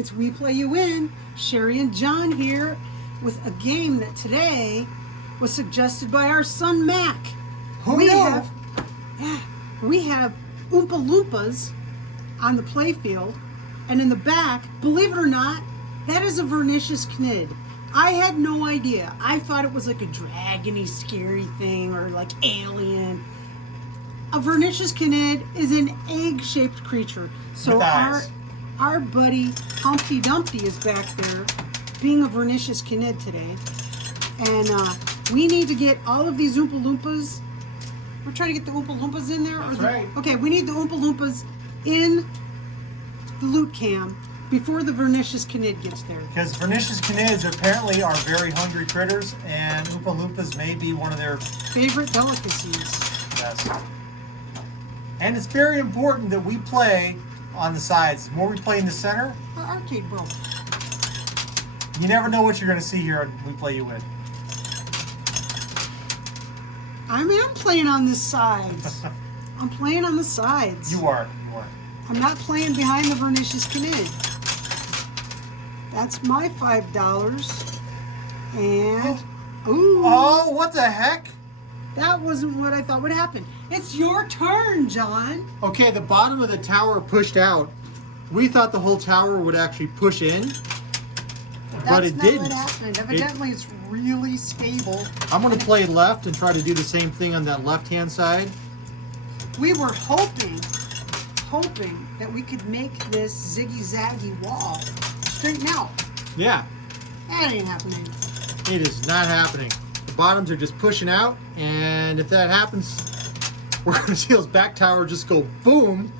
It's We Play You Win. Sherry and John here with a game that today was suggested by our son Mac. Who knew? We have Oompa Loompas on the playfield, and in the back, believe it or not, that is a Vernicious Knid. I had no idea. I thought it was like a dragony, scary thing or like alien. A Vernicious Knid is an egg-shaped creature. So our buddy Humpty Dumpty is back there being a Vernicious Knid today. And we need to get all of these Oompa Loompas. We're trying to get the Oompa Loompas in there? That's right. Okay, we need the Oompa Loompas in the loot cam before the Vernicious Knid gets there. Because Vernicious Knids apparently are very hungry critters, and Oompa Loompas may be one of their favorite delicacies. Yes. And it's very important that we play on the sides. The more we play in the center, Our arcade broke. you never know what you're going to see here on We Play You Win. I mean, I'm playing on the sides. I'm playing on the sides. You are. I'm not playing behind the Vernicious Knid. That's my $5. And, ooh. Oh, what the heck? That wasn't what I thought would happen. It's your turn, John. Okay, the bottom of the tower pushed out. We thought the whole tower would actually push in, but it That's not didn't. what happened. Evidently, it's really stable. I'm going to play left and try to do the same thing on that left-hand side. We were hoping that we could make this ziggy-zaggy wall straighten out. Yeah, That ain't happening. it is not happening. The bottoms are just pushing out, and if that happens, we're going to see those back towers just go boom.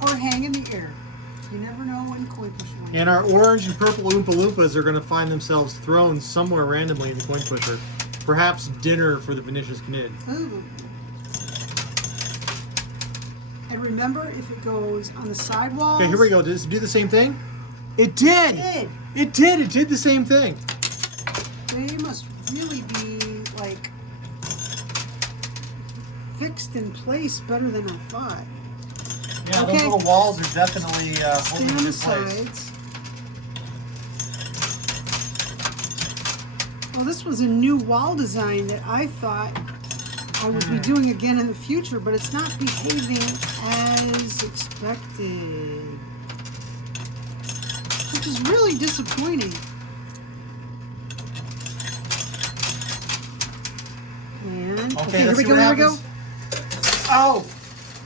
Or hang in the air. You never know when coin pusher. And our orange and purple Oompa Loompas are going to find themselves thrown somewhere randomly in the coin pusher. Perhaps dinner for the Vernicious Knid. Ooh. And remember, if it goes on the sidewalls. Okay, here we go. Does it do the same thing? It did! It did! It did the same thing. They must really be, like, fixed in place better than I thought. Yeah, Okay. those little walls are definitely Stay holding on in the place. sides. Well, this was a new wall design that I thought I would be doing again in the future, but it's not behaving as expected. Which is really disappointing. And, Okay, here let's we see go, what here we go. happens. Oh!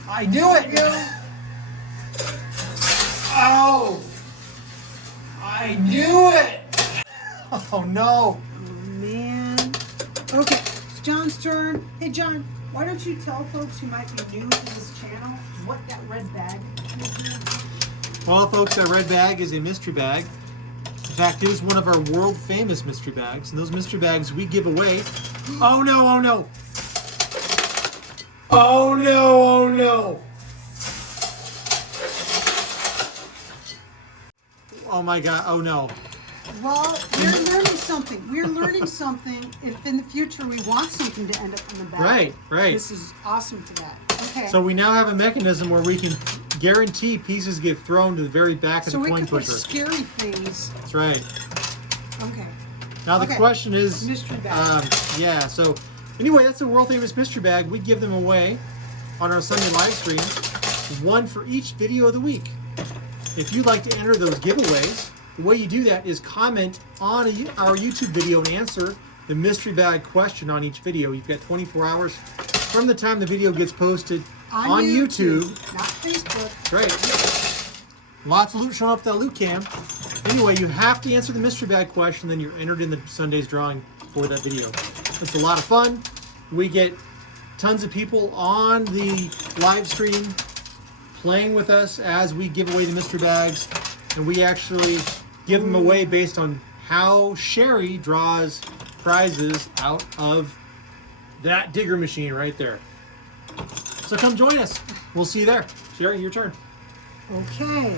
I knew it! Oh! I knew it! Oh no! Oh, man. Okay, it's John's turn. Hey, John, why don't you tell folks who might be new to this channel what that red bag is? Well, folks, that red bag is a mystery bag. In fact, it is one of our world famous mystery bags. And those mystery bags we give away. Oh no, oh no! Oh no, oh no! Oh my god, oh no. Well, we're learning something. We're learning something if in the future we want something to end up in the bag. Right, right. This is awesome for that. Okay. So we now have a mechanism where we can guarantee pieces get thrown to the very back of So the we coin can put pusher. scary things. That's right. Okay. Now the Okay. question is, Mystery bag. yeah. So anyway, that's a world famous mystery bag. We give them away on our Sunday live stream, one for each video of the week. If you'd like to enter those giveaways, the way you do that is comment on our YouTube video and answer the mystery bag question on each video. You've got 24 hours from the time the video gets posted on YouTube. Not Facebook. Right. Lots of loot showing up that loot cam. Anyway, you have to answer the mystery bag question, then you're entered in the Sunday's drawing for that video. It's a lot of fun. We get tons of people on the live stream playing with us as we give away the mystery bags, and we actually give them away based on how Sherry draws prizes out of that digger machine right there. So come join us. We'll see you there. Sherry, your turn. Okay.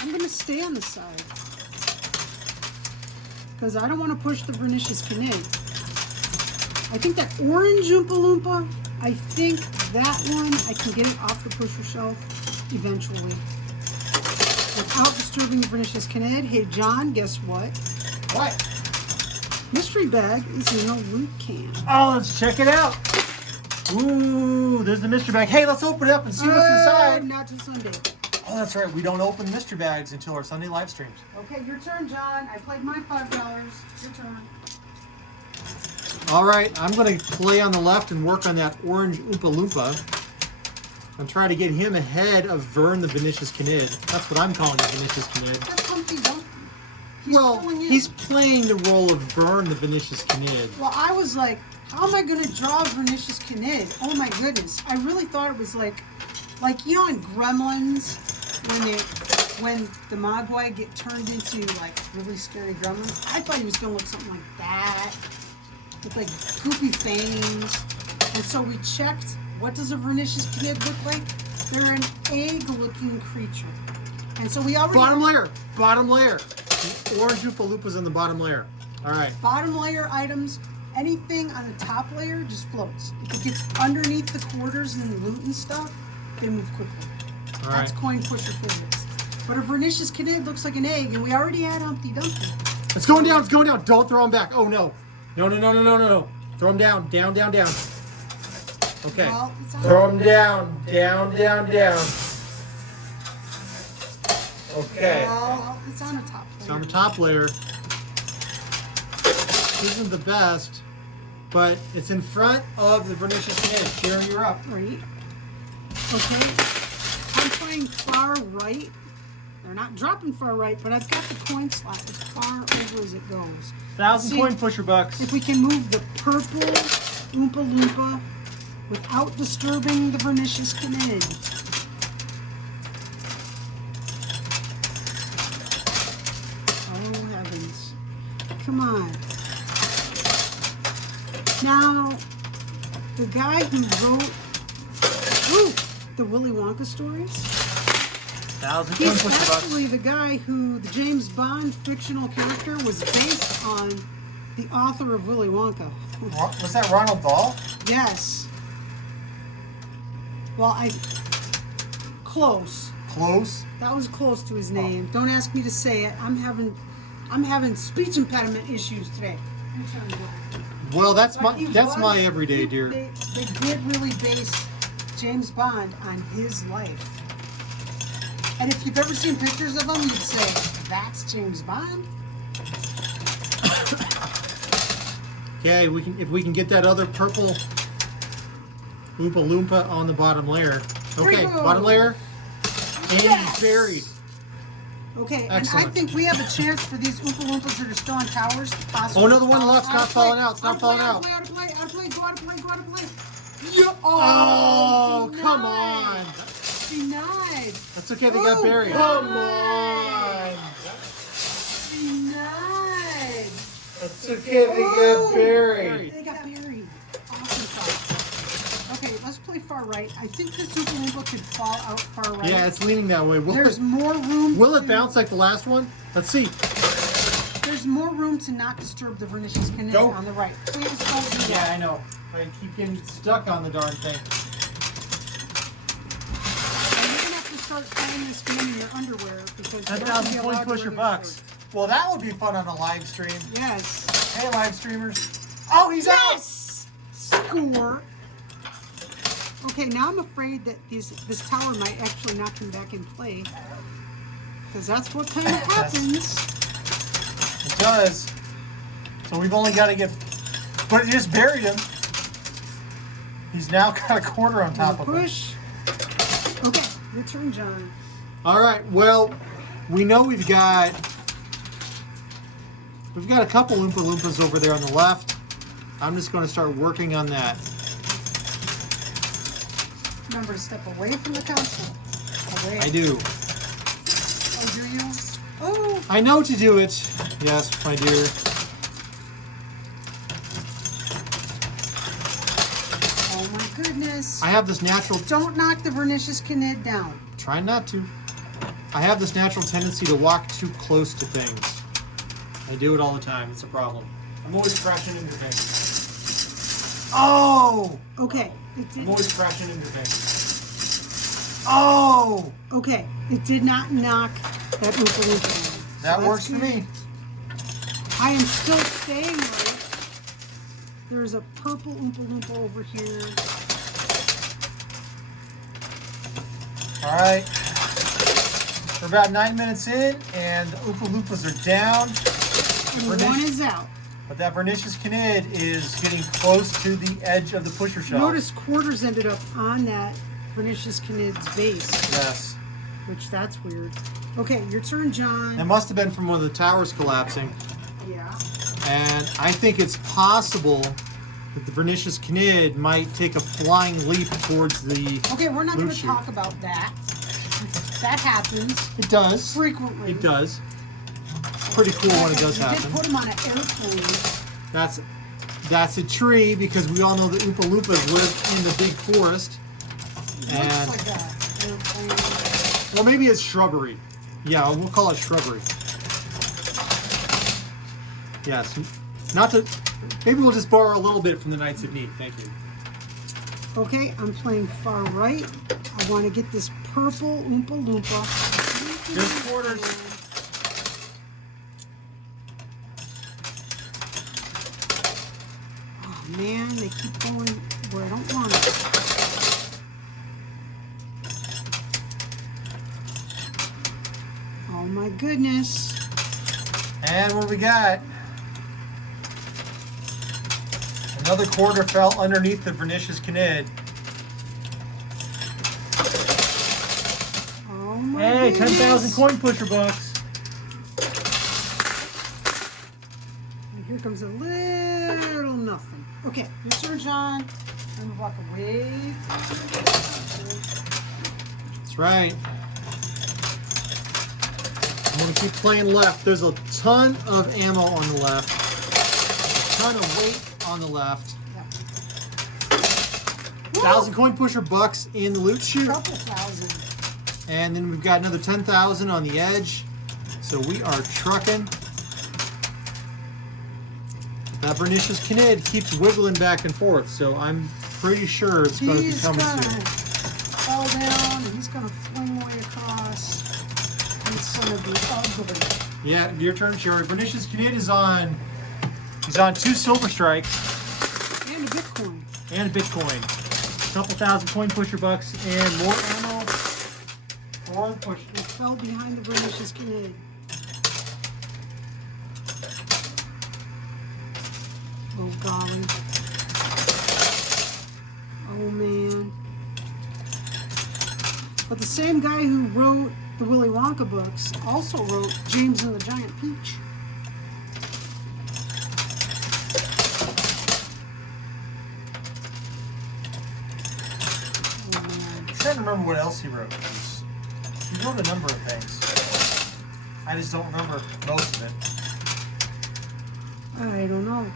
I'm going to stay on the side because I don't want to push the Vernicious Knid. I think that orange Oompa Loompa, I think that one, I can get it off the pusher shelf. eventually. Without disturbing the pernicious canid. Hey, John, guess what? What? Mystery bag is in a loot can. Oh, let's check it out. Ooh, there's the mystery bag. Hey, let's open it up and see what's inside. Not till Sunday. Oh, that's right. We don't open mystery bags until our Sunday live streams. Okay, your turn, John. I played my $5. Your turn. All right, I'm going to play on the left and work on that orange Oompa Loompa. I'm trying to get him ahead of Vern the Vinicius Canid. That's what I'm calling the Vinicius Canid. That's Humpty Dumpty. He's playing the role of Vern the Vinicius Canid. Well, I was like, how am I going to draw Vernicious Canid? Oh my goodness. I really thought it was like you know in Gremlins, when the Mogwai get turned into like really scary gremlins? I thought he was going to look something like that. With like goofy fangs. And so we checked, what does a Vernicious Canid look like? They're an egg-looking creature. And so we already... Bottom layer. The orange Oompa Loompa's in the bottom layer. All right. Bottom layer items, anything on the top layer just floats. If it gets underneath the quarters and loot and stuff, they move quickly. All That's right. coin pusher physics. But a Vernicious Canid looks like an egg, and we already had Humpty Dumpty. It's going down. Don't throw him back. Oh, no. No. Throw him down. Down. Okay. Well, it's on Throw him down. Down. Okay. Well, it's on the top layer. It's on the top layer. Isn't the best, but it's in front of the Vernicious Canid. Sharon, you're up. Right. Okay. I'm playing far right. They're not dropping far right, but I've got the coin slot as far over as it goes. 1,000 See, coin pusher bucks. If we can move the purple Oompa Loompa without disturbing the Vernicious Canid. Oh, heavens. Come on. Now, the guy who wrote the Willy Wonka stories, 1,000 coin he's pusher bucks. actually the guy who the James Bond fictional character was based on the author of Willy Wonka. Was that Ronald Dahl? Yes. Well, close. Close. That was close to his name. Don't ask me to say it. I'm having speech impediment issues today. Well, that's But he my was- everyday, dear. They did really base James Bond on his life. And if you've ever seen pictures of him, you'd say, that's James Bond? Okay, if we can get that other purple Oompa Loompa on the bottom layer. Okay, Bingo! bottom layer. And Yes! he's buried. Okay, and I Excellent. think we have a chance for these Oompa Loompas that are still on towers to possibly Oh, no, the one fall left's out not of play. falling out. It's not falling out. Out of play. Go out of play. Oh, denied. come on. Denied. That's okay, they got buried. Come on. Denied. It's okay, they got buried. They got buried. Awesome stuff. Okay, let's play far right. I think this Oompa Loompa could fall out far right. Yeah, it's leaning that way. There's more room. Will it to- bounce like the last one? Let's see. There's more room to not disturb the Vernicious Canid Go. on the right. Please don't do that. Yeah, I know. I keep getting stuck on the darn thing. And you're gonna have to start playing this game in your underwear because you don't 10,000 be coin allowed to pusher wear these bucks. shorts. Well, that would be fun on a live stream. Yes. Hey, live streamers. Oh, he's out. Yes. Score. Okay, now I'm afraid that this tower might actually not come back in play because that's what kind of happens. It does. So we've only got to get. But it just buried him. He's now got a quarter on top of him. Push. Okay, your turn, John. All right. Well, we know we've got a couple Oompa Loompas over there on the left. I'm just going to start working on that. Remember to step away from the console. Away. I do. Oh, do you? Oh. I know to do it. Yes, my dear. Oh my goodness. I have this natural. Don't knock the Vernicious Canid down. Try not to. I have this natural tendency to walk too close to things. I do it all the time. It's a problem. I'm always crashing into things. Oh! Okay. I'm always crashing into things. Oh! Okay, it did not knock that Oompa Loompa down. That So works that's for good. me. I am still staying right. There's a purple Oompa Loompa over here. All right. We're about 9 minutes in, and the Oompa Loompas are down. And one is out. But that Vernicious Canid is getting close to the edge of the pusher shelf. Notice quarters ended up on that Vernicious Canid's base, Yes. which that's weird. Okay, your turn, John. That must have been from one of the towers collapsing. Yeah. And I think it's possible that the Vernicious Canid might take a flying leap towards the Okay, we're not going loot to chute. talk about that. That happens It does. frequently. It does. It's pretty cool when it does You did happen. put him on an airplane. That's a tree because we all know that Oompa Loompas live in the big forest. And Looks like that airplane. well, maybe it's shrubbery. Yeah, we'll call it shrubbery. Yes. Not to. Maybe we'll just borrow a little bit from the Knights of Need. Thank you. Okay, I'm playing far right. I want to get this purple Oompa Loompa. Just quarters. Oh man, they keep going where I don't want it. Oh my goodness. And what do we got? Another quarter fell underneath the Vernicious Canid. Oh my Hey, goodness. 10,000 coin pusher bucks. And here comes a little nothing. Okay, your turn, John. I'm gonna walk away. That's right. I'm gonna keep playing left. There's a ton of ammo on the left. A ton of weight on the left. Yep. 1,000 coin pusher bucks in the loot chute. Couple thousand. And then we've got another 10,000 on the edge. So we are trucking. That Vernicious Canid keeps wiggling back and forth, so I'm pretty sure it's going to be He's coming gonna soon. fall down and he's gonna fling way across. It's gonna be ugly. Yeah, your turn, Sherry. Vernicious Canid is on. He's on 2 silver strikes And a Bitcoin. and a Bitcoin. A couple thousand coin pusher bucks and more ammo for the push. It fell behind the Vernicious Canid. Oh golly. Oh man. But the same guy who wrote the Willy Wonka books also wrote James and the Giant Peach. Oh, man. I'm trying to remember what else he wrote. He wrote a number of things. I just don't remember most of it. I don't know.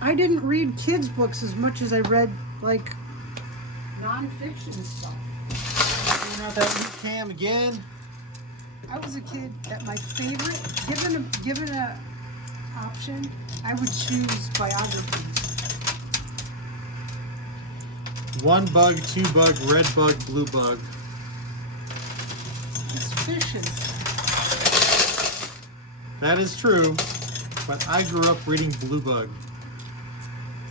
I didn't read kids' books as much as I read, like, nonfiction stuff. Figuring out that loot cam again. I was a kid that my favorite, given a option, I would choose biographies. 1 bug, 2 bug, red bug, blue bug. It's fishes. That is true, but I grew up reading Blue Bug.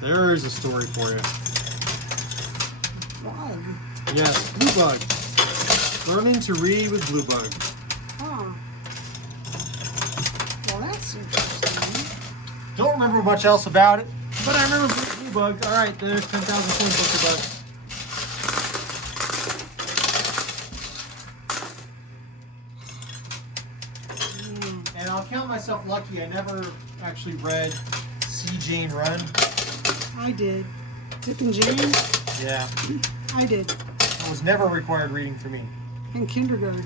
There's a story for you. Bug. Yes, Blue Bug. Learning to read with Blue Bug. Huh. Well, that's interesting. Don't remember much else about it, but I remember Blue Bug. All right, there's 10,000 coin pusher bucks. Man. And I'll count myself lucky. I never actually read C. Jane Run. I did. Dick and Jane? Yeah, I did. it was never required reading for me. In kindergarten.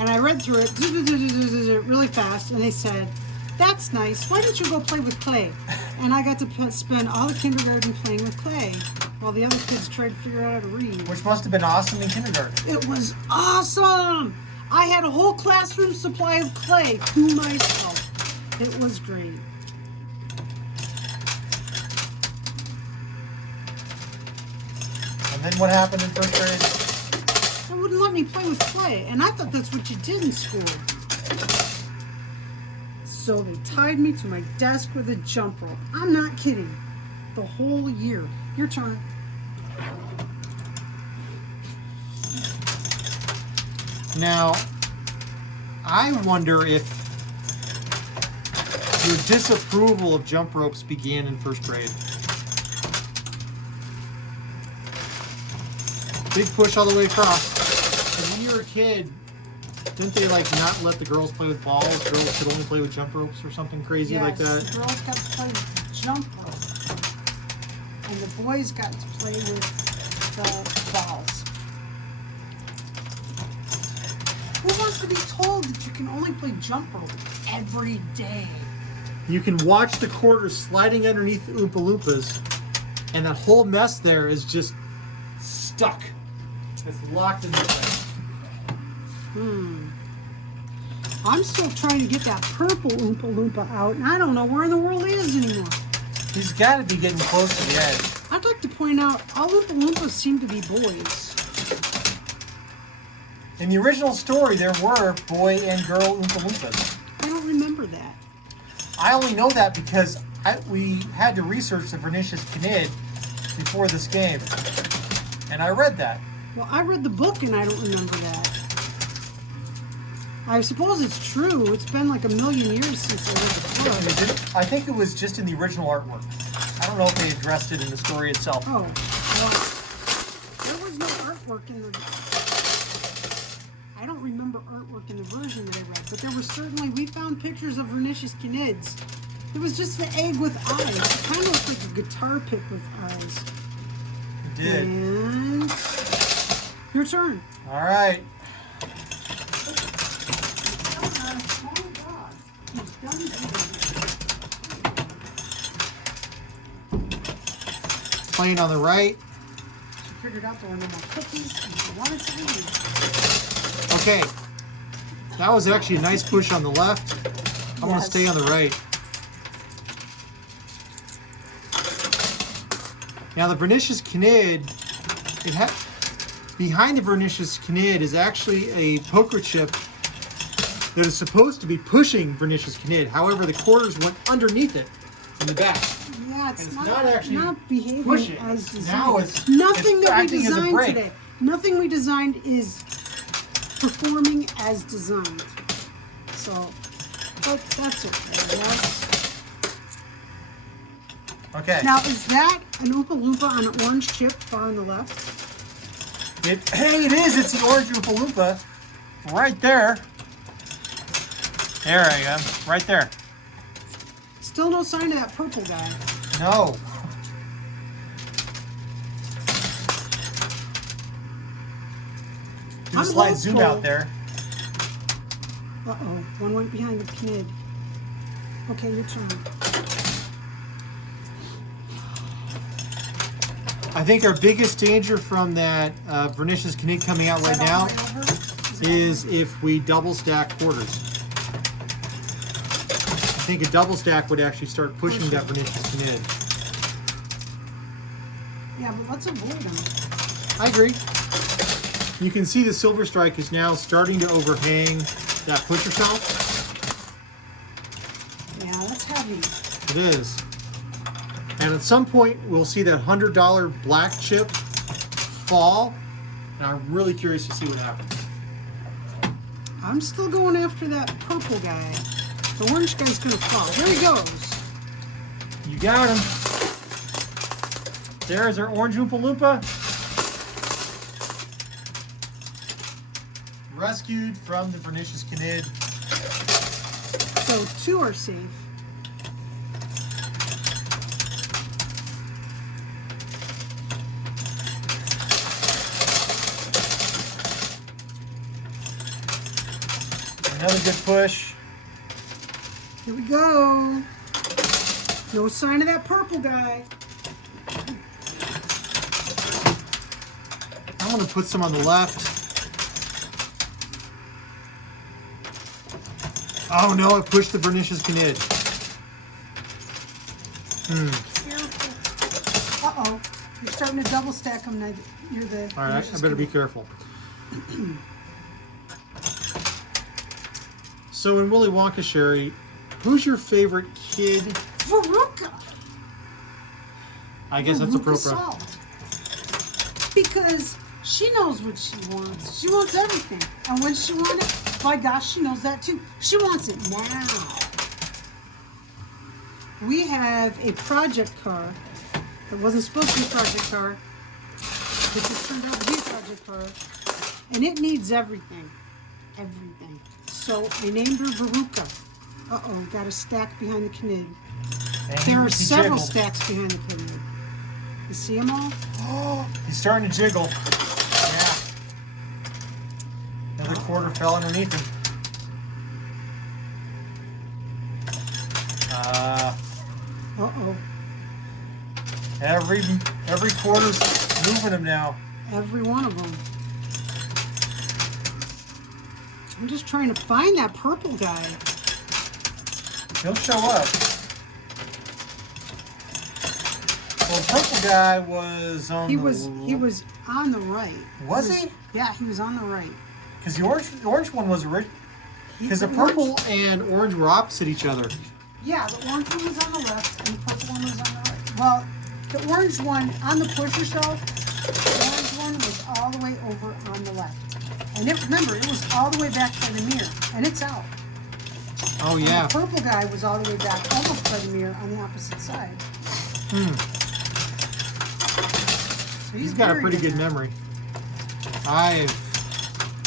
And I read through it really fast, and they said, "That's nice. Why don't you go play with clay?" And I got to spend all the kindergarten playing with clay while the other kids tried to figure out how to read. Which must have been awesome in kindergarten. It was awesome! I had a whole classroom supply of clay to myself. It was great. And then what happened in first grade? They wouldn't let me play with clay, and I thought that's what you did in school. So they tied me to my desk with a jump rope. I'm not kidding. The whole year. Your turn. Now, I wonder if your disapproval of jump ropes began in first grade. Big push all the way across. And when you were a kid, didn't they like not let the girls play with balls? Girls could only play with jump ropes or something crazy Yes, like that? the girls got to play with jump rope. And the boys got to play with the balls. Who wants to be told that you can only play jump rope every day? You can watch the quarters sliding underneath the Oompa Loompas, and that whole mess there is just stuck. It's locked in there. I'm still trying to get that purple Oompa Loompa out, and I don't know where in the world he is anymore. He's got to be getting close to the edge. I'd like to point out, all Oompa Loompas seem to be boys. In the original story, there were boy and girl Oompa Loompas. I don't remember that. I only know that because we had to research the Vernicious Canid before this game. And I read that. Well, I read the book and I don't remember that. I suppose it's true. It's been like a million years since I read the book. I think it was just in the original artwork. I don't know if they addressed it in the story itself. Oh, well, there was no artwork in the... I don't remember artwork in the version that I read, but there were certainly, we found pictures of Vernicious Canids. It was just the egg with eyes. It kind of looked like a guitar pick with eyes. It did. And your turn. All right. Playing on the right. She figured out there were no more cookies and she wanted to leave. Okay. That was actually a nice push on the left. I want to stay on the right. Now the Vernicious Canid, behind the Vernicious Canid is actually a poker chip that is supposed to be pushing Vernicious Canid. However, the quarters went underneath it in the back. Yeah, it's not not actually not behaving pushing. as designed. Now it's Nothing that we acting as a designed brake. today. Nothing we designed is performing as designed. So, but that's okay. Yes. Okay. Now, is that an Oompa Loompa on an orange chip far on the left? Hey, it is. It's the orange Oompa Loompa. Right there. There I go. Right there. Still no sign of that purple guy. No. Do a I'm slight zoom hopeful. out there. Uh-oh, one went behind the kid. Okay, your turn. I think our biggest danger from that Vernicious Canid coming out right now is if we double stack quarters. I think a double stack would actually start pushing that Vernicious Canid. Yeah, but let's avoid them. I agree. You can see the Silver Strike is now starting to overhang that pusher cell. Yeah, that's heavy. It is. And at some point, we'll see that $100 black chip fall. And I'm really curious to see what happens. I'm still going after that purple guy. The orange guy's gonna fall. There he goes. You got him. There's our orange Oompa Loompa. Rescued from the Vernicious Canid. So two are safe. Another good push. Here we go. No sign of that purple guy. I'm going to put some on the left. Oh no, it pushed the Vernicious Canid. Careful. Uh-oh. You're starting to double stack them. You're the... All right, I better be careful. So in Willy Wonka, Sherry, who's your favorite kid? Veruca. I guess that's Veruca appropriate. Salt. Because she knows what she wants. She wants everything. And when she wants it, by gosh, she knows that too. She wants it now. We have a project car that wasn't supposed to be a project car. It just turned out to be a project car. And it needs everything. Everything. So I named her Veruca. Uh-oh, got a stack behind the Knid. And There are he several jiggled. stacks behind the Knid. You see them all? Oh, he's starting to jiggle. Yeah. Another quarter fell underneath him. Uh-oh. Every quarter's moving him now. Every one of them. I'm just trying to find that purple guy. He'll show up. Well, the purple guy was on He the... was on the right. Was he? Yeah, he was on the right. Because the orange one was original. Because the orange- purple... And orange were opposite each other. Yeah, the orange one was on the left and the purple one was on the right. Well, the orange one on the push yourself, the orange one was all the way over on the left. And remember, it was all the way back by the mirror, and it's out. Oh And yeah. the purple guy was all the way back almost by the mirror on the opposite side. So He's got a buried pretty in good there. memory. I've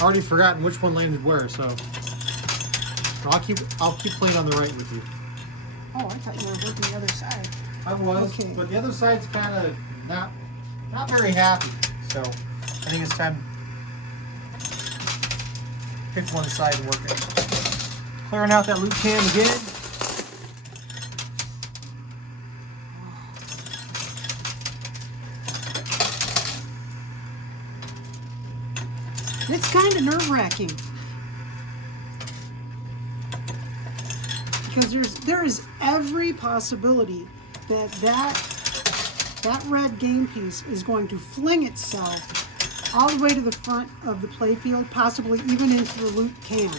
already forgotten which one landed where, so I'll keep playing on the right with you. Oh, I thought you were working the other side. I was, Okay. but the other side's kind of not. Not very happy. So, I think it's time to pick one side and work it. Clearing out that loop cam again. It's kind of nerve-wracking. Because there is every possibility that red game piece is going to fling itself all the way to the front of the playfield, possibly even into the loot can.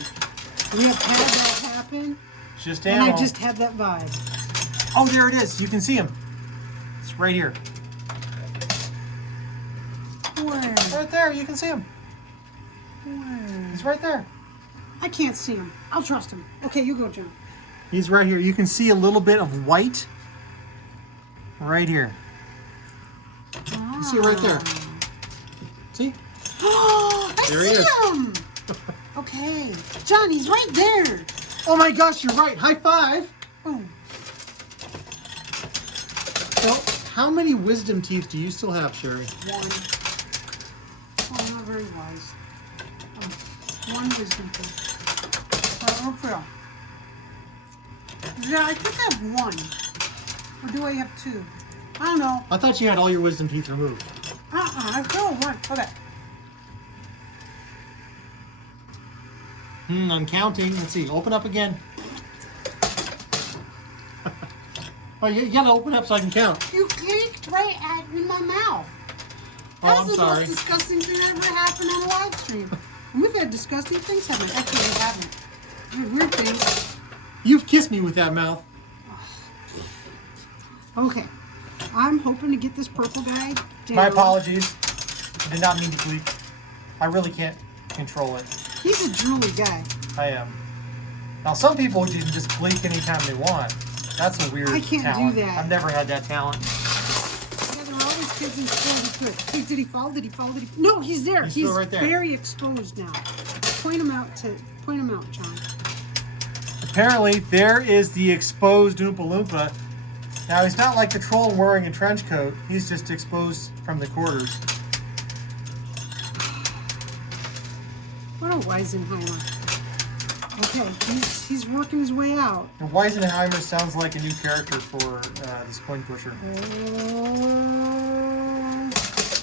We have had that happen, It's just and ammo. I just had that vibe. Oh, there it is. You can see him. It's right here. Where? Right there. You can see him. Where? He's right there. I can't see him. I'll trust him. Okay, you go, John. He's right here. You can see a little bit of white right here. You see it right there. See? Oh, I There he see is. him. Okay, John, he's right there. Oh my gosh, you're right. High five. Oh, So, how many wisdom teeth do you still have, Sherry? one. Oh, not very wise. One wisdom tooth. Okay. Yeah, I think I have one. Or do I have two? I don't know. I thought you had all your wisdom teeth removed. I still have one. Okay. I'm counting. Let's see. Open up again. Oh, you gotta open up so I can count. You clicked right in my mouth. Oh, That I'm was the sorry. most disgusting thing that ever happened on a live stream. And we've had disgusting things happen. Actually, we haven't. We had weird things. You've kissed me with that mouth. Okay. I'm hoping to get this purple guy down. My apologies. I did not mean to bleep. I really can't control it. He's a drooly guy. I am. Now, some people can just bleep anytime they want. That's a weird I can't do talent. that. I've never had that talent. Yeah, there are always kids in school who could. Hey, did he fall? Did he fall? Did he? No, he's there. He's still right there. very exposed now. Point him out, John. Apparently, there is the exposed Oompa Loompa. Now, he's not like the troll wearing a trench coat. He's just exposed from the quarters. What a Weisenheimer. Okay, he's working his way out. And Weisenheimer sounds like a new character for this coin pusher. Oh,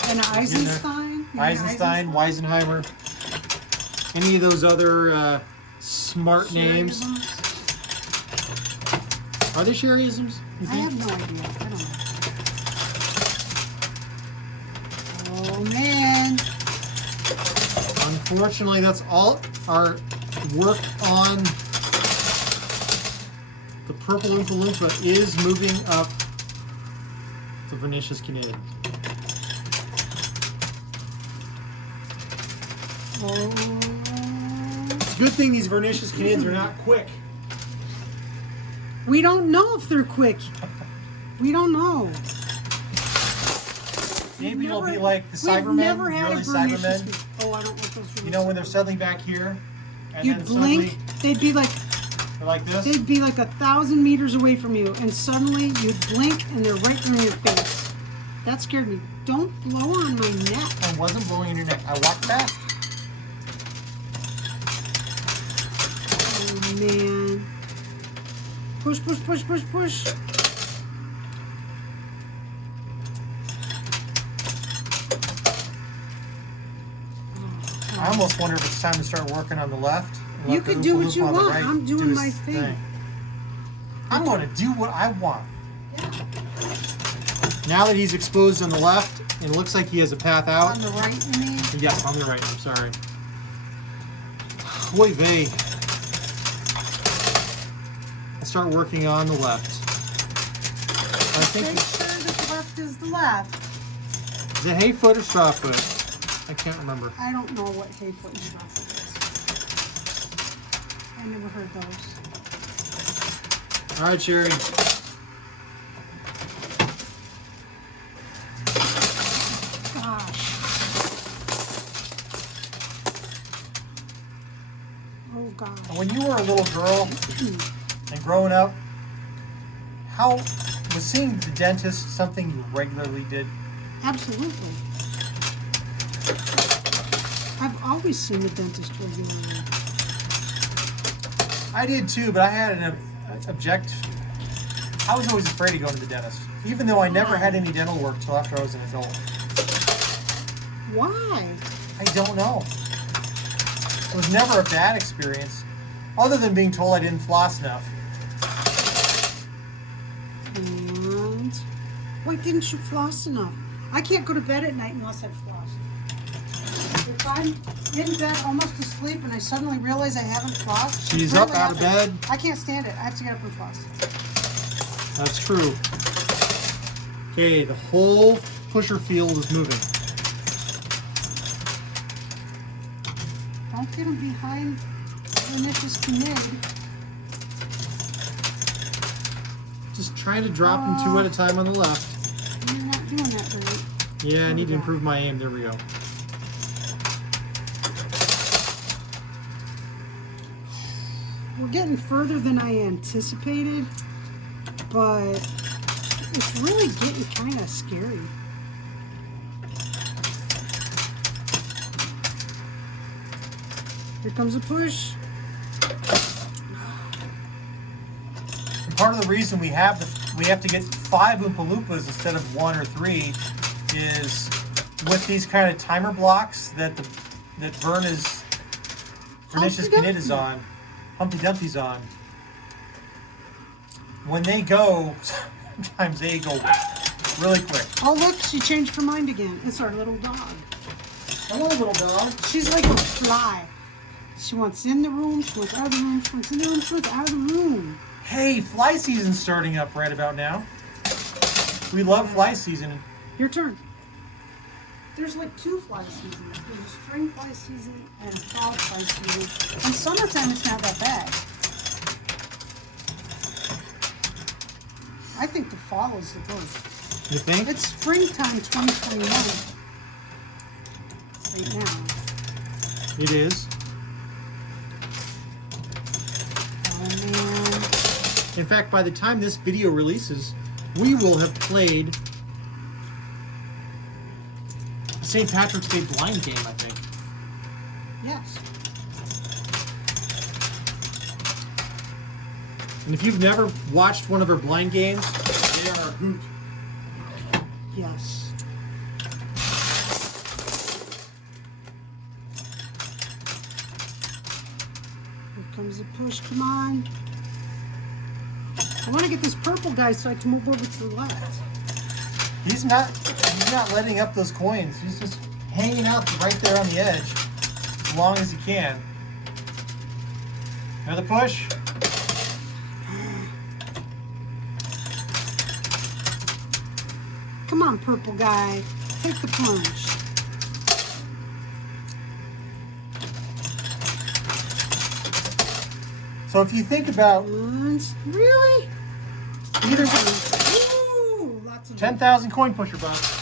and Eisenstein. You mean Eisenstein, Weisenheimer. Any of those other smart names? Sherryisms? Are they Sherryisms? You I think? have no idea. I don't know. Oh man. Unfortunately, that's all our work on the purple Oompa Loompa is moving up the Vernicious Kinid. Good thing these Vernicious Kinids are not quick. We don't know if they're quick. We don't know. Maybe it'll Never- be like the we've Cybermen, never the had early a Vernicious Cybermen. Kinid. Oh, I don't want those. You know when they're suddenly back here, and You'd then blink, suddenly they'd be like they're like this. 1,000 meters away from you, and suddenly you'd blink and they're right in your face. That scared me. Don't blow on my neck. I wasn't blowing in your neck. I walked back. Oh man. Push, push, push, push, push. I almost wonder if it's time to start working on the left. and You let the can do Oompa what you Loompa on the want. right I'm doing do his my thing. I'm going to do what I want. Now that he's exposed on the left, and it looks like he has a path out. On the right, you mean? Yes, on the right. I'm sorry. Oy vey. I'll start working on the left. I think Make sure that the left is the left. is it Hayfoot or Strawfoot? I can't remember. I don't know what Hayfoot and Strawfoot is. I never heard those. All right, Sherry. Gosh. Oh gosh. When you were a little girl and growing up, how was seeing the dentist something you regularly did? Absolutely. I've always seen the dentist regularly. I did too, but I had an object. I was always afraid of going to the dentist, even though I never had any dental work till after I was an adult. Why? I don't know. It was never a bad experience, other than being told I didn't floss enough. And why didn't you floss enough? I can't go to bed at night unless I've flossed. If I'm in bed almost asleep and I suddenly realize I haven't flossed, She's rarely up out of happens. bed. I can't stand it. I have to get up and floss. That's true. Okay, the whole pusher field is moving. Don't get them behind Vernicious Kinid. Just trying to drop them two at a time on the left. You're not doing that right. Yeah, I need to improve my aim. There we go. We're getting further than I anticipated, but it's really getting kind of scary. Here comes a push. And part of the reason we have to get 5 Oompa Loompas instead of 1 or 3 is with these kind of timer blocks that Vernicious Kinid is on, Humpty Dumpty's on. When they go, sometimes they go really quick. Oh look, she changed her mind again. It's our little dog. Hello, little dog. She's like a fly. She wants in the room, she wants out of the room, she wants in the room, she wants out of the room. Hey, fly season's starting up right about now. We love fly season. Your turn. There's like 2 fly seasons. There's a spring fly season and a fall fly season. In summertime, it's not that bad. I think the fall is the worst. You think? It's springtime 2021 right now. It is. Oh man. In fact, by the time this video releases, we will have played the St. Patrick's Day blind game, I think. Yes. And if you've never watched one of our blind games, they are a hoot. Yes. Here comes the push. Come on. I want to get this purple guy so I can move over to the left. He's not letting up those coins. He's just hanging out right there on the edge, long as you can. Another push. Come on, purple guy. Take the plunge. So if you think about Really? either Ooh, lots of 10,000 coin pusher bucks.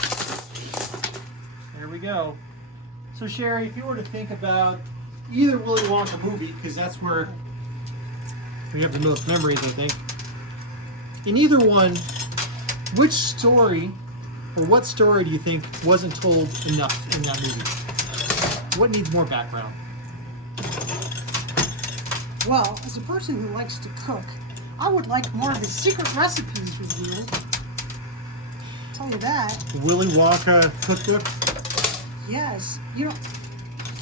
There we go. So Sherry, if you were to think about either Willy Wonka movie, because that's where we have the most memories, I think. In either one, which story or what story do you think wasn't told enough in that movie? What needs more background? Well, as a person who likes to cook, I would like more of the secret recipes revealed. Tell you that. The Willy Wonka cookbook? Yes. You know,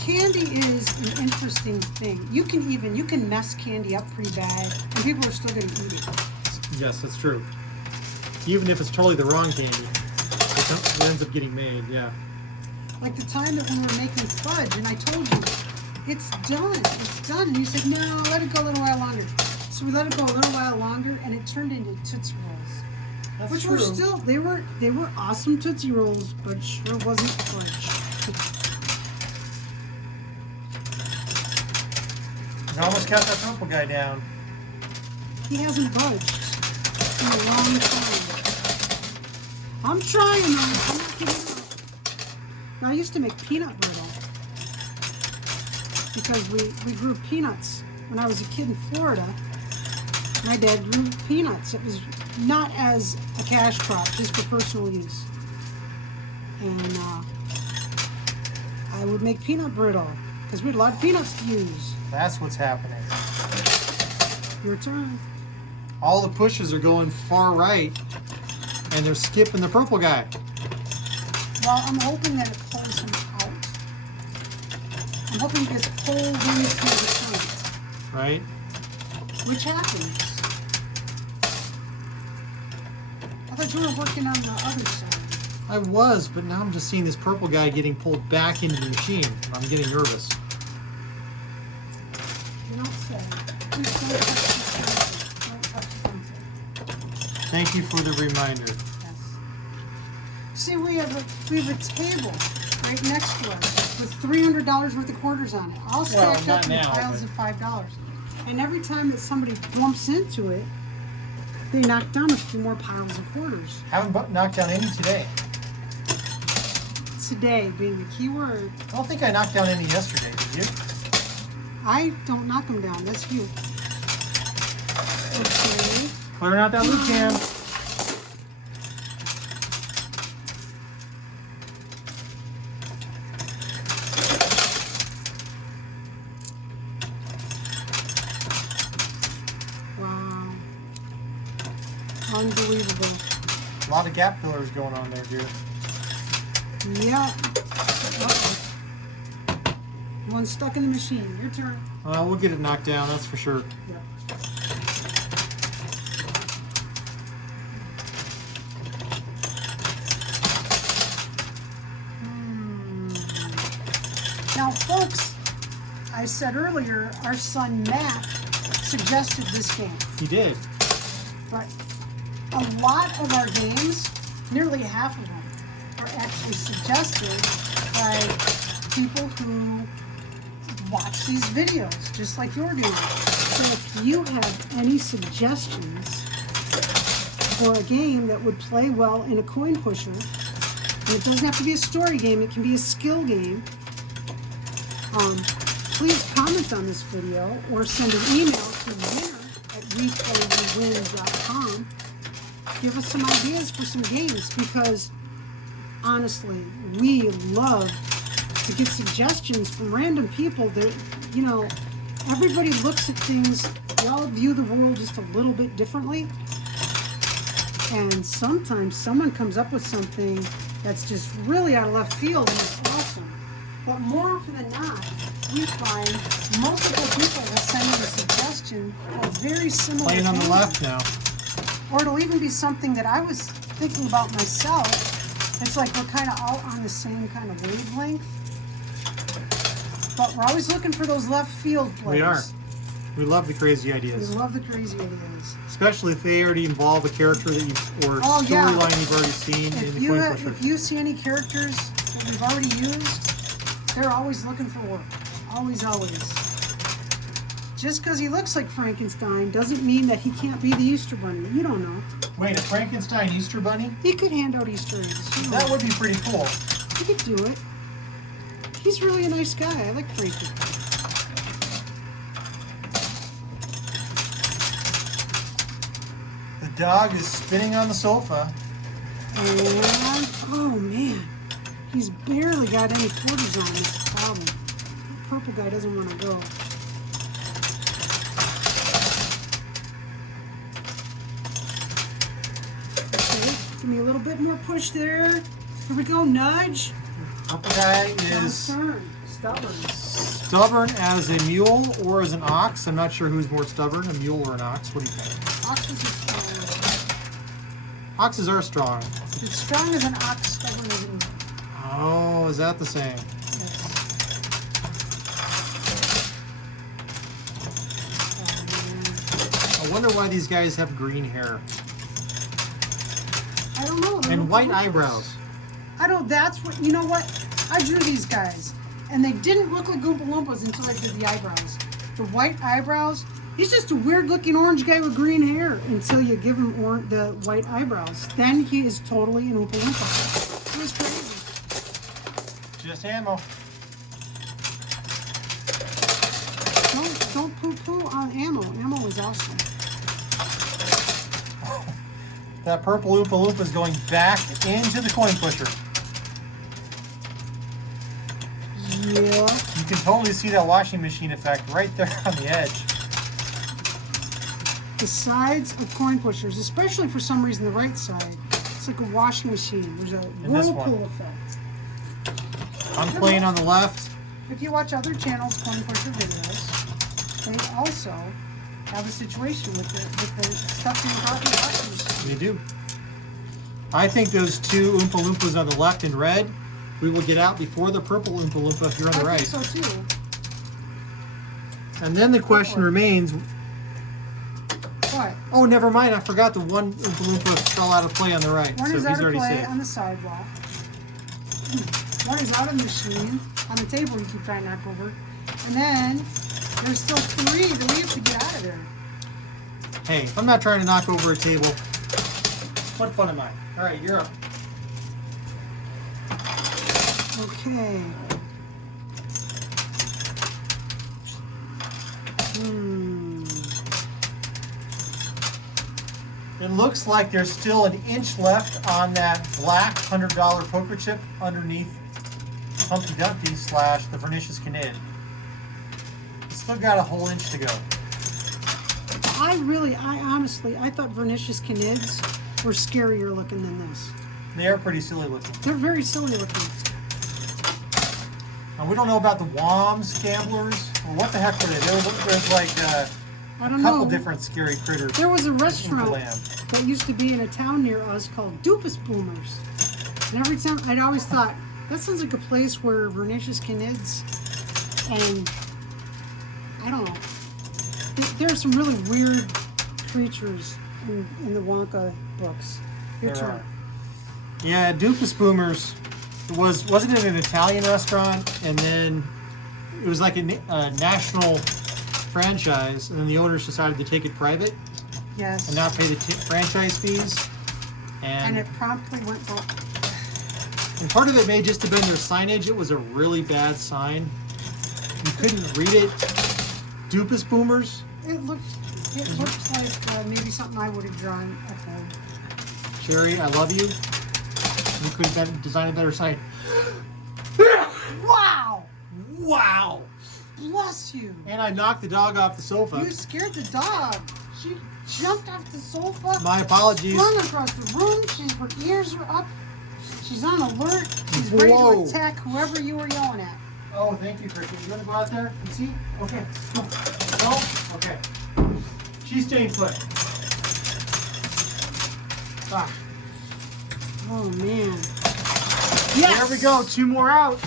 candy is an interesting thing. You can mess candy up pretty bad, and people are still going to eat it. Yes, that's true. Even if it's totally the wrong candy, it ends up getting made, yeah. Like the time that we were making fudge, and I told you, it's done. And you said, no, let it go a little while longer. So we let it go a little while longer, and it turned into Tootsie Rolls. That's Which true. were still, they were awesome Tootsie Rolls, but sure wasn't fudge. You almost kept that purple guy down. He hasn't budged in a long time. I'm trying, man. I'm not giving up. Now, I used to make peanut brittle because we grew peanuts when I was a kid in Florida. My dad grew peanuts. It was not as a cash crop, just for personal use. And I would make peanut brittle because we had a lot of peanuts to use. That's what's happening. Your turn. All the pushes are going far right, and they're skipping the purple guy. Well, I'm hoping that it pulls him out. I'm hoping it gets pulled into the front, Right? which happens. I thought you were working on the other side. I was, but now I'm just seeing this purple guy getting pulled back into the machine. I'm getting nervous. You don't say. Please don't touch the sensor. Don't touch the sensor. Thank you for the reminder. Yes. See, we have a table right next to us with $300 worth of quarters on it, all stacked not up in now, piles but- of $5. And every time that somebody bumps into it, they knock down a few more piles of quarters. Haven't knocked down any today. Today being the key word. I don't think I knocked down any yesterday, did you? I don't knock them down. That's you. Okay. Clearing out that loot cam. Wow. Unbelievable. A lot of gap fillers going on there, dear. Yeah. Uh-oh. One stuck in the machine. Your turn. Well, we'll get it knocked down, that's for sure. Yeah. Now, folks, I said earlier, our son Matt suggested this game. He did. But a lot of our games, nearly half of them, are actually suggested by people who watch these videos, just like you're doing. So if you have any suggestions for a game that would play well in a coin pusher, and it doesn't have to be a story game, it can be a skill game, please comment on this video or send an email to winner@weplaywewin.com. Give us some ideas for some games, because honestly, we love to get suggestions from random people that, you know, everybody looks at things, we all view the world just a little bit differently. And sometimes someone comes up with something that's just really out of left field and it's awesome. But more often than not, we find multiple people that send in a suggestion of very similar Playing on the things. left now. Or it'll even be something that I was thinking about myself. It's like we're kind of all on the same kind of wavelength. But we're always looking for those left field plays. We are. We love the crazy We ideas. love the crazy ideas. Especially if they already involve a character that you or Oh, yeah. storyline you've already seen in If the you, coin have, pusher. if you see any characters that we've already used, they're always looking for work. Always, always. Just because he looks like Frankenstein doesn't mean that he can't be the Easter Bunny. You don't know. Wait, a Frankenstein Easter bunny? He could hand out Easter eggs. You know. That would be pretty cool. He could do it. He's really a nice guy. I like Frankie. The dog is spinning on the sofa. And, oh man, he's barely got any quarters on. That's the problem. The purple guy doesn't want to go. Okay, give me a little bit more push there. Here we go, nudge. Purple guy John's is turn. Stubborn. Stubborn as a mule or as an ox. I'm not sure who's more stubborn, a mule or an ox. What do you think? Oxes are strong. Oxes are strong. It's strong as an ox, stubborn as an Oh, is that the same? I wonder why these guys have green hair I don't know. and white eyebrows. I don't. That's what. You know what? I drew these guys, and they didn't look like Oompa Loompas until I did the eyebrows. The white eyebrows. He's just a weird-looking orange guy with green hair until you give him the white eyebrows. Then he is totally an Oompa Loompa. It was crazy. just ammo. Don't poo-poo on ammo. Ammo is awesome. That purple Oompa Loompa is going back into the coin pusher. Yeah. You can totally see that washing machine effect right there on the edge. The sides of coin pushers, especially for some reason the right side, it's like a washing machine. There's a And this one. whirlpool effect. I'm playing on the left. If you watch other channels' coin pusher videos, they also have a situation with the stuff in the washing machine. We do. I think those two Oompa Loompas on the left in red, we will get out before the purple Oompa Loompa here on the I right. think so too. And then the question remains, What? oh, never mind, I forgot the one Oompa Loompa fell out of play on the right. One So is he's out of already play safe. on the sidewalk. One is out of the machine on the table you keep trying to knock over. And then there's still three that we have to get out of there. Hey, if I'm not trying to knock over a table, what fun am I? All right, you're up. Okay. It looks like there's still an inch left on that black $100 poker chip underneath Humpty Dumpty / the Vernicious Knid. It's still got a whole inch to go. I honestly, I thought Vernicious Canids were scarier looking than this. They are pretty silly looking. They're very silly looking. Now, we don't know about the Woms gamblers, or what the heck were they? There's like I a don't couple know. different scary critters. There was a in the restaurant land. that used to be in a town near us called Doopus Boomers. And every time, I'd always thought, that sounds like a place where Vernicious Canids and, I don't know, there are some really weird creatures in the Wonka books. Your There turn. are. Yeah, Doofus Boomers wasn't it an Italian restaurant, and then it was like a national franchise, and then the owners decided to take it private Yes. and not pay the franchise fees. And it promptly went broke. And part of it may just have been their signage. It was a really bad sign. You couldn't read it. Doopus Boomers. It looked like maybe something I would have drawn at home. Sherry, I love you. You could have designed a better sign. Wow! Wow! Bless you! And I knocked the dog off the sofa. You scared the dog. She jumped off the sofa. My apologies. Flung across the room. Her ears are up. She's on alert. She's ready Whoa. to attack whoever you were yelling at. Oh, thank you, Cricket. You want to go out there? You see? Okay. Go. Go. Okay. She's staying put. Ah. Oh man. There we go. 2 more out.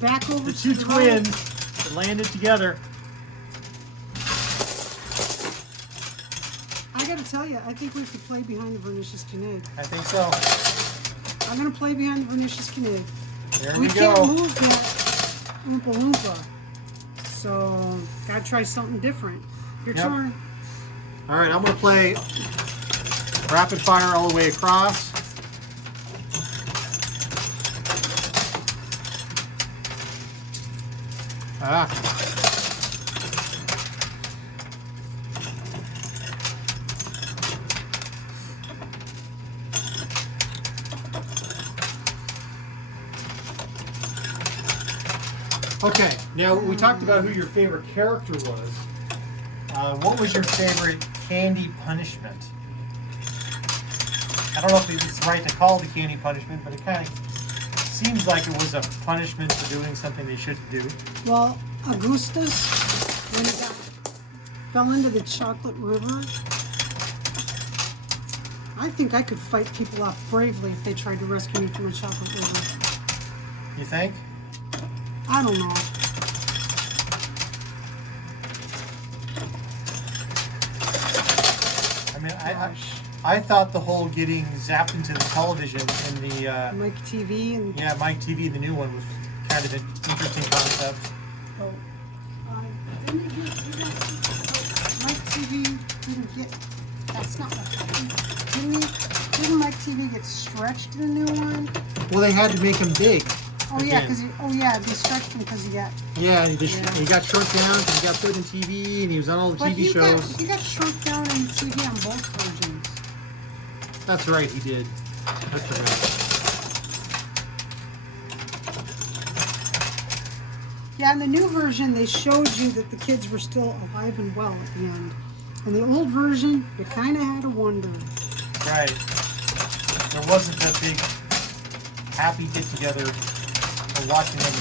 back over The to two the right. twins that landed together. I gotta tell you, I think we have to play behind the Vernicious Knid. I think so. I'm gonna play behind the Vernicious Knid. There We we can't go. move that Oompa Loompa. So, gotta try something different. Your Yep. turn. All right, I'm going to play rapid fire all the way across. Ah. Okay, now we talked about who your favorite character was. What was your favorite candy punishment? I don't know if it's right to call it a candy punishment, but it kind of seems like it was a punishment for doing something they shouldn't do. Well, Augustus, when he fell into the chocolate river, I think I could fight people off bravely if they tried to rescue me from a chocolate river. You think? I don't know. I mean, Gosh. I thought the whole getting zapped into the television in the Mike TV and Mike TV, the new one, was kind of an interesting concept. oh, didn't it Mike TV didn't get. That's not what happened. Didn't Mike TV get stretched in the new one? Well, they had to make him big. Oh yeah, Again. they stretched him because he got. Yeah, and Yeah. he got shrunk down because he got put in TV and he was on all the But TV shows. he got shrunk down in TV on both versions. That's right, he did. That's right. Yeah, in the new version, they showed you that the kids were still alive and well at the end. In the old version, you kind of had to wonder. Right. There wasn't that big happy get together or watching them.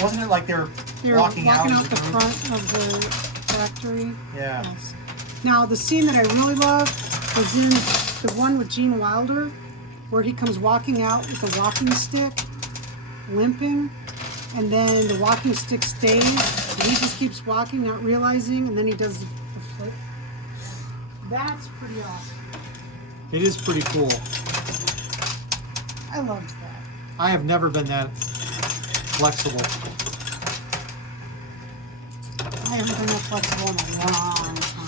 Wasn't it like they were walking out out as a the group? front of the factory. Yeah. Yes. Now, the scene that I really love was in the one with Gene Wilder, where he comes walking out with a walking stick, limping, and then the walking stick stays, and he just keeps walking, not realizing, and then he does the flip. That's pretty awesome. It is pretty cool. I loved that. I have never been that flexible. I haven't been that flexible in a long time.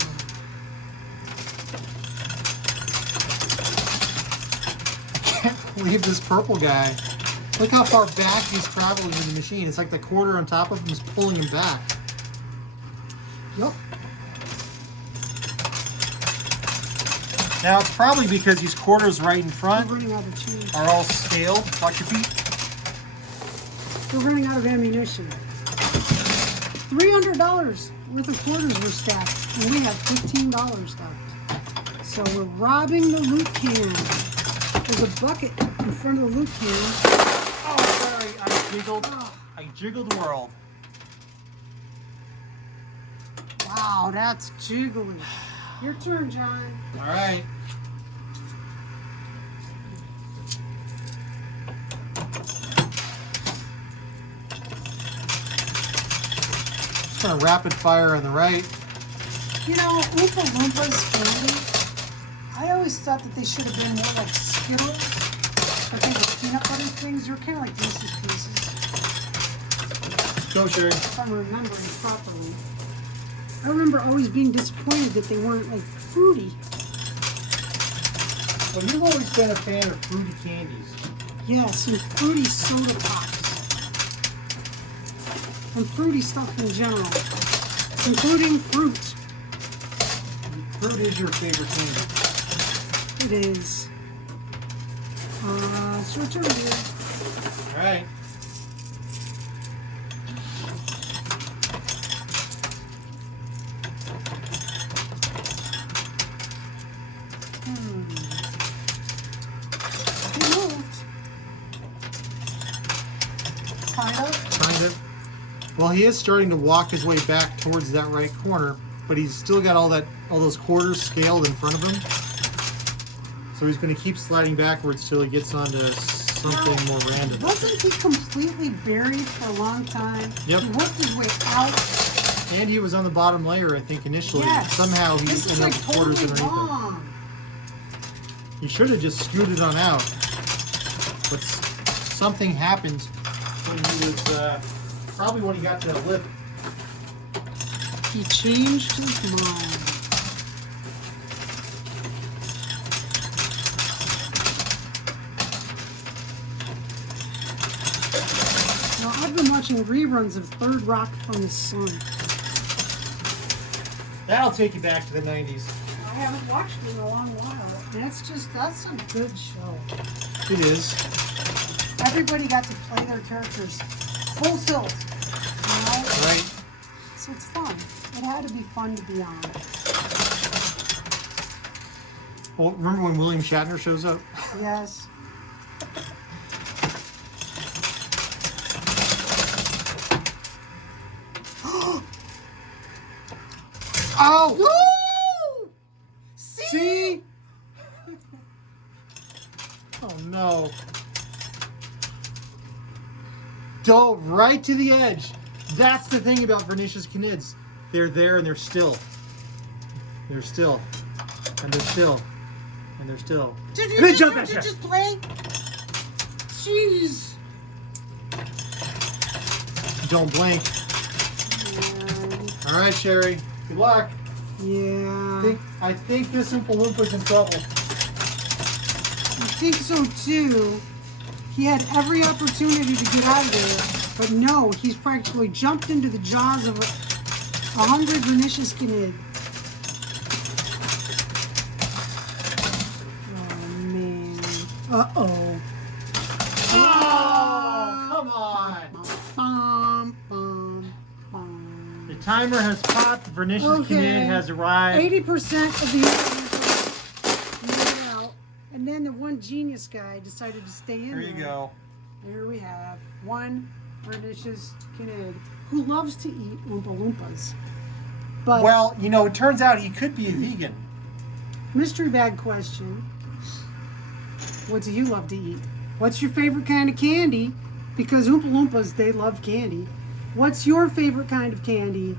Leave this purple guy. Look how far back he's traveling in the machine. It's like the quarter on top of him is pulling him back. Yep. Now it's probably because these quarters right in We're front running out of cheese. are all scaled. Watch your feet. We're running out of ammunition. $300 worth of quarters were stacked, and we have $15 left. So we're robbing the loot can. There's a bucket in front of the loot can. Oh, sorry. I jiggled the world. Wow, that's jiggly. Your turn, John. All right. Just gonna rapid fire on the right. You know, Oompa Loompas candy, I always thought that they should have been more like Skittles, but they were peanut butter things. They're kind of like Reese's Pieces, Go, Sherry. if I'm remembering properly. I remember always being disappointed that they weren't like fruity. Well, you've always been a fan of fruity candies. Yes, and fruity soda pops. And fruity stuff in general, including fruit. Fruit is your favorite candy. It is. It's your turn, dude. All right. He moved. Kind of. Kind of. Well, he is starting to walk his way back towards that right corner, but he's still got all those quarters scaled in front of him. So he's going to keep sliding backwards till he gets onto something more random. Wasn't he completely buried for a long time? Yep. He worked his way out. And he was on the bottom layer, I think, initially. Yes. Somehow he This is ended like up with quarters totally underneath him. wrong. He should have just scooted on out. But something happened when he was, probably when he got to that lip. He changed his mind. Now, I've been watching reruns of Third Rock from the Sun. That'll take you back to the 90s. I haven't watched it in a long while. That's a good show. It is. Everybody got to play their characters full tilt. You know? Right. So it's fun. It had to be fun to be on. Well, remember when William Shatner shows up? Yes. Oh! Woo! See? Oh no. Dove right to the edge. That's the thing about Vernicious Canids. They're there and they're still. They're still. And they're still. And they're still. Did And then jump you at you. just play? Jeez. Don't blink. Yeah. All right, Sherry. Good luck. Yeah. I think this Oompa Loompa's in trouble. I think so too. He had every opportunity to get out of there, but no, he's practically jumped into the jaws of 100 Vernicious Canid. Oh man. Uh-oh. Oh, come on. Bum, bum, bum. The timer has popped. Vernicious Okay. Canid has arrived. 80% of the information made out, and then the one genius guy decided to stay in There you go. Here we have one Vernicious Canid who loves to eat Oompa Loompas. But Well, you know, it turns out he could be a vegan. mystery bag question: what do you love to eat? What's your favorite kind of candy? Because Oompa Loompas, they love candy. What's your favorite kind of candy?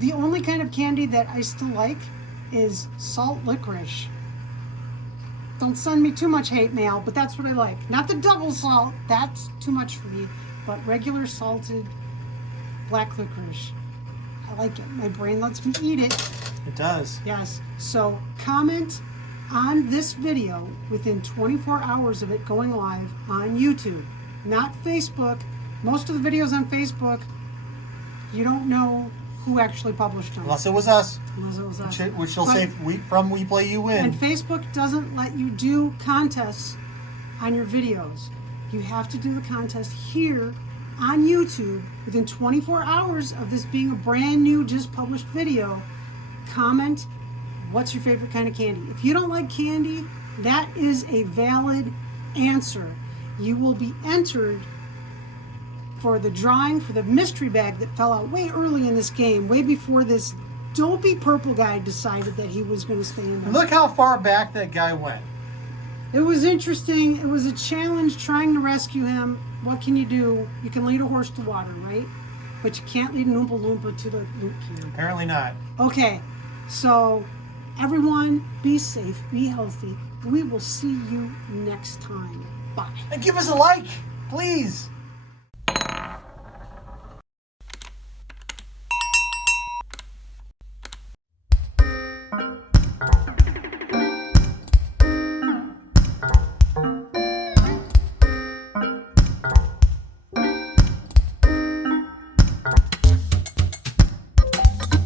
The only kind of candy that I still like is salt licorice. Don't send me too much hate mail, but that's what I like. Not the double salt, that's too much for me, but regular salted black licorice. I like it. My brain lets me eat it. It does. Yes. So comment on this video within 24 hours of it going live on YouTube, not Facebook. Most of the videos on Facebook, you don't know who actually published them. Unless it was us, Unless it was us. which will But- say from We Play You Win. And Facebook doesn't let you do contests on your videos. You have to do the contest here on YouTube within 24 hours of this being a brand new, just published video. Comment, what's your favorite kind of candy? If you don't like candy, that is a valid answer. You will be entered for the drawing for the mystery bag that fell out way early in this game, way before this dopey purple guy decided that he was going to stay in there. Look how far back that guy went. It was interesting. It was a challenge trying to rescue him. What can you do? You can lead a horse to water, right? But you can't lead an Oompa Loompa to the loot can. Apparently not. Okay, so everyone be safe, be healthy. We will see you next time. Bye. And give us a like, please.